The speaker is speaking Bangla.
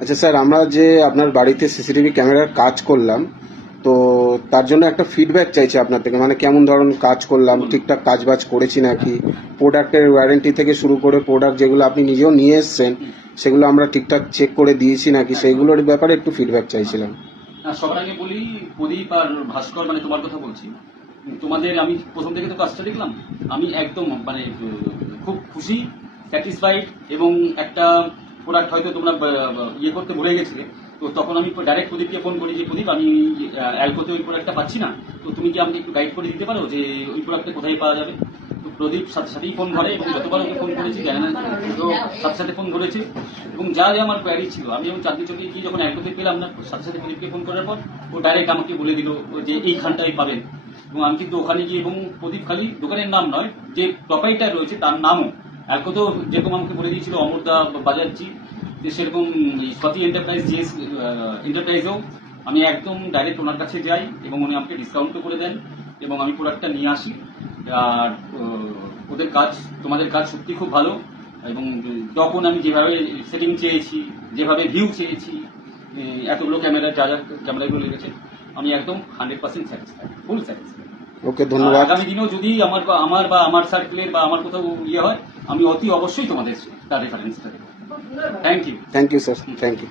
আচ্ছা স্যার, আমরা যে আপনার বাড়িতে সিসিটিভি ক্যামেরার কাজ করলাম, তো তার জন্য একটা ফিডব্যাক চাইছি আপনার থেকে, মানে কেমন ধরনের কাজ করলাম, ঠিকঠাক কাজ বাজ করেছি নাকি, প্রোডাক্টের ওয়ারেন্টি থেকে শুরু করে প্রোডাক্ট যেগুলো আপনি নিজেও নিয়ে এসছেন সেগুলো আমরা ঠিকঠাক চেক করে দিয়েছি নাকি, সেইগুলোর ব্যাপারে একটু ফিডব্যাক চাইছিলাম। সবার আগে বলি, প্রদীপ আর ভাস্কর, মানে তোমার কথা বলছি, তোমাদের আমি প্রথম থেকে তো কাজটা দেখলাম, আমি একদম মানে খুব খুশি, স্যাটিসফাইড। এবং একটা প্রোডাক্ট হয়তো তোমরা ইয়ে করতে ভুলে গেছিলে, তো তখন আমি ডাইরেক্ট প্রদীপকে ফোন করি যে প্রদীপ, আমি অ্যালকোতে ওই প্রোডাক্টটা পাচ্ছি না, তো তুমি কি আমাকে একটু গাইড করে দিতে পারো যে ওই প্রোডাক্টটা কোথায় পাওয়া যাবে। তো প্রদীপ সাথে সাথেই ফোন করে, এবং যতবার ওকে ফোন করেছি জানে না, তো সাথে সাথে ফোন ধরেছে। এবং যা যা আমার কোয়ারি ছিল, আমি যখন চাকরি চলে গিয়ে যখন অ্যালকোতে পেলাম না, সাথে সাথে প্রদীপকে ফোন করার পর ও ডাইরেক্ট আমাকে বলে দিল যে এইখানটাই পাবেন। এবং আমি কিন্তু ওখানে গিয়ে, এবং প্রদীপ খালি দোকানের নাম নয়, যে প্রপাইটার রয়েছে তার নামও অ্যালকোতেও যেরকম আমাকে বলে দিয়েছিল অমরদা বাজারজি, যে সেরকম স্বাতি এন্টারপ্রাইজ জিএস এন্টারপ্রাইজেও আমি একদম ডাইরেক্ট ওনার কাছে যাই, এবং উনি আমাকে ডিসকাউন্টও করে দেন, এবং আমি প্রোডাক্টটা নিয়ে আসি। আর ওদের কাজ, তোমাদের কাজ সত্যি খুব ভালো। এবং তখন আমি যেভাবে সেটিং চেয়েছি, যেভাবে ভিউ চেয়েছি, এতগুলো ক্যামেরা, যা যা ক্যামেরাগুলো লেগেছে, আমি একদম 100% স্যাটিসফাইড, ফুল স্যাটিসফাইড। ওকে, ধন্যবাদ। আগামী দিনেও যদি আমার সার্কেলের বা আমার কোথাও ইয়ে হয়, আমি অতি অবশ্যই তোমাদের তার রেফারেন্সটা দেবো। Thank you. Thank you sir, thank you.